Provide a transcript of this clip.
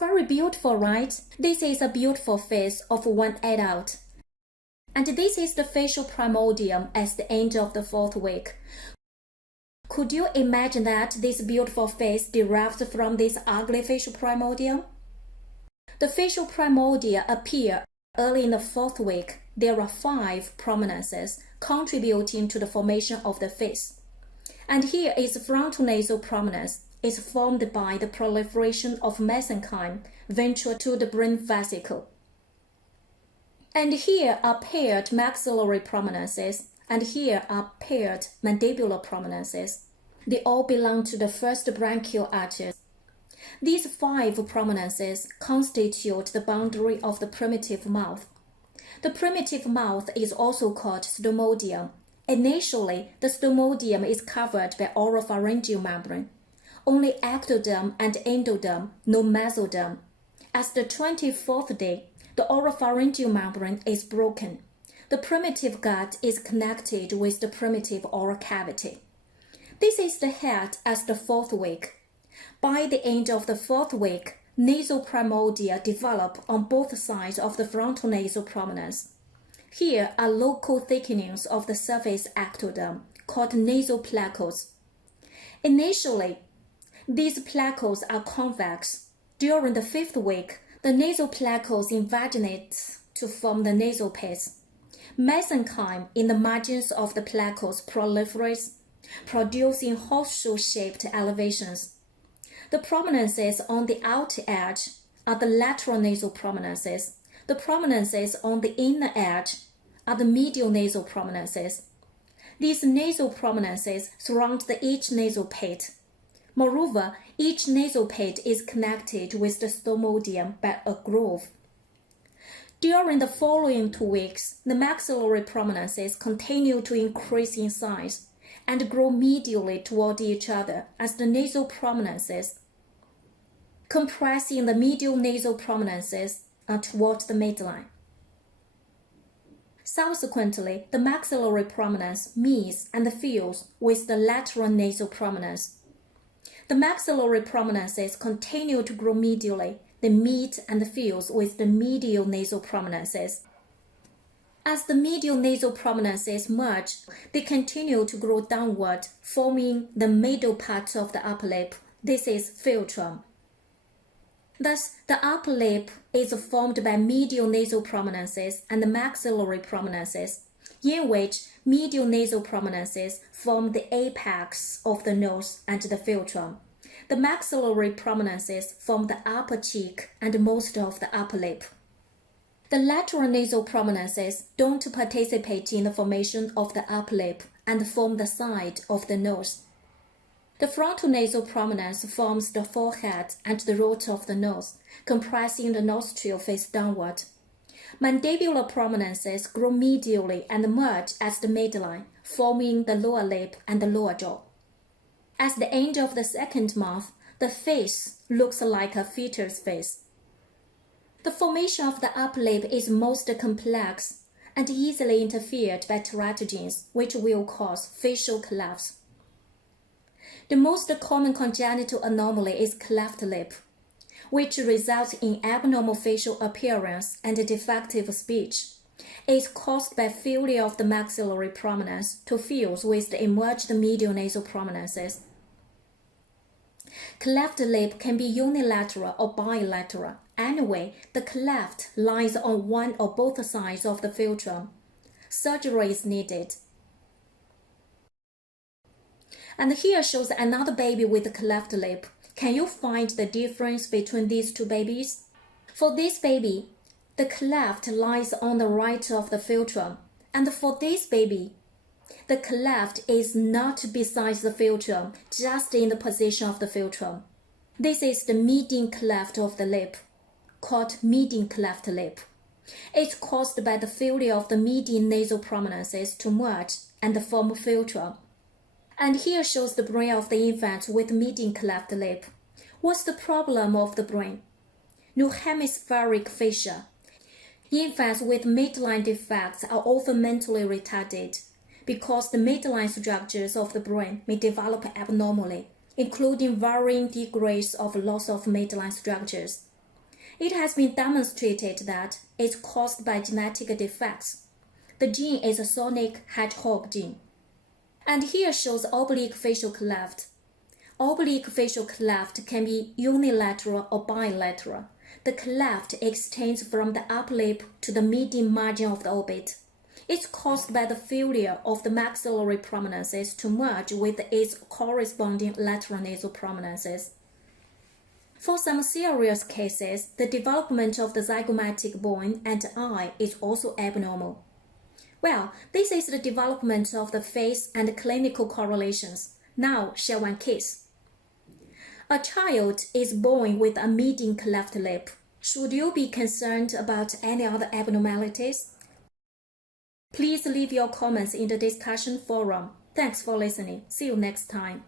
Very beautiful, right? This is a beautiful face of one adult. And this is the facial primordium at the end of the 4th week. Could you imagine that this beautiful face derived from this ugly facial primordium? The facial primordia appear early in the 4th week. There are 5 prominences contributing to the formation of the face. And here is frontal nasal prominence. Is formed by the proliferation of mesenchyme ventral to the brain vesicle. And here are paired maxillary prominences, and here are paired mandibular prominences. They all belong to the first branchial arches. These 5 prominences constitute the boundary of the primitive mouth. The primitive mouth is also called stomodium. Initially, the stomodium is covered by oropharyngeal membrane. Only ectoderm and endoderm, no mesoderm. As the 24th day, the oropharyngeal membrane is broken. The primitive gut is connected with the primitive oral cavity. This is the head as the 4th week. By the end of the 4th week, nasal primordia develop on both sides of the frontal nasal prominence. Here are local thickenings of the surface ectoderm, called nasal placles. Initially, these placles are convex. During the 5th week, the nasal placles invaginate to form the nasal pits. Mesenchyme in the margins of the placles proliferates, producing horseshoe-shaped elevations. The prominences on the outer edge are the lateral nasal prominences. The prominences on the inner edge are the medial nasal prominences. These nasal prominences surround each nasal pit. Moreover, each nasal pit is connected with the stomodium by a groove. During the following 2 weeks, the maxillary prominences continue to increase in size and grow medially toward each other as the nasal prominences, compressing the medial nasal prominences toward the midline. Subsequently, the maxillary prominence meets and fills with the lateral nasal prominence. The maxillary prominences continue to grow medially. They meet and fuse with the medial nasal prominences. As the medial nasal prominences merge, they continue to grow downward, forming the middle part of the upper lip. This is philtrum. Thus, the upper lip is formed by medial nasal prominences and the maxillary prominences, in which medial nasal prominences form the apex of the nose and the philtrum. The maxillary prominences form the upper cheek and most of the upper lip. The lateral nasal prominences don't participate in the formation of the upper lip and form the side of the nose. The frontal nasal prominence forms the forehead and the root of the nose, compressing the nostril face downward. Mandibular prominences grow medially and merge at the midline, forming the lower lip and the lower jaw. At the end of the 2nd month, the face looks like a fetus face. The formation of the upper lip is most complex and easily interfered by teratogens, which will cause facial clefts. The most common congenital anomaly is cleft lip, which results in abnormal facial appearance and defective speech. It is caused by failure of the maxillary prominence to fuse with the emerged medial nasal prominences. Cleft lip can be unilateral or bilateral. Anyway, the cleft lies on one or both sides of the philtrum. Surgery is needed. And here shows another baby with a cleft lip. Can you find the difference between these 2 babies? For this baby, the cleft lies on the right of the philtrum, and for this baby, the cleft is not beside the philtrum, just in the position of the philtrum. This is the median cleft of the lip, called median cleft lip. It's caused by the failure of the median nasal prominences to merge and form philtrum. And here shows the brain of the infant with median cleft lip. What's the problem of the brain? No hemispheric fascia. Infants with midline defects are often mentally retarded because the midline structures of the brain may develop abnormally, including varying degrees of loss of midline structures. It has been demonstrated that it's caused by genetic defects. The gene is a sonic hedgehog gene. And here shows oblique facial cleft. Oblique facial cleft can be unilateral or bilateral. The cleft extends from the upper lip to the median margin of the orbit. It's caused by the failure of the maxillary prominences to merge with its corresponding lateral nasal prominences. For some serious cases, the development of the zygomatic bone and eye is also abnormal. Well, this is the development of the face and clinical correlations. Now, share one case. A child is born with a median cleft lip. Should you be concerned about any other abnormalities? Please leave your comments in the discussion forum. Thanks for listening. See you next time.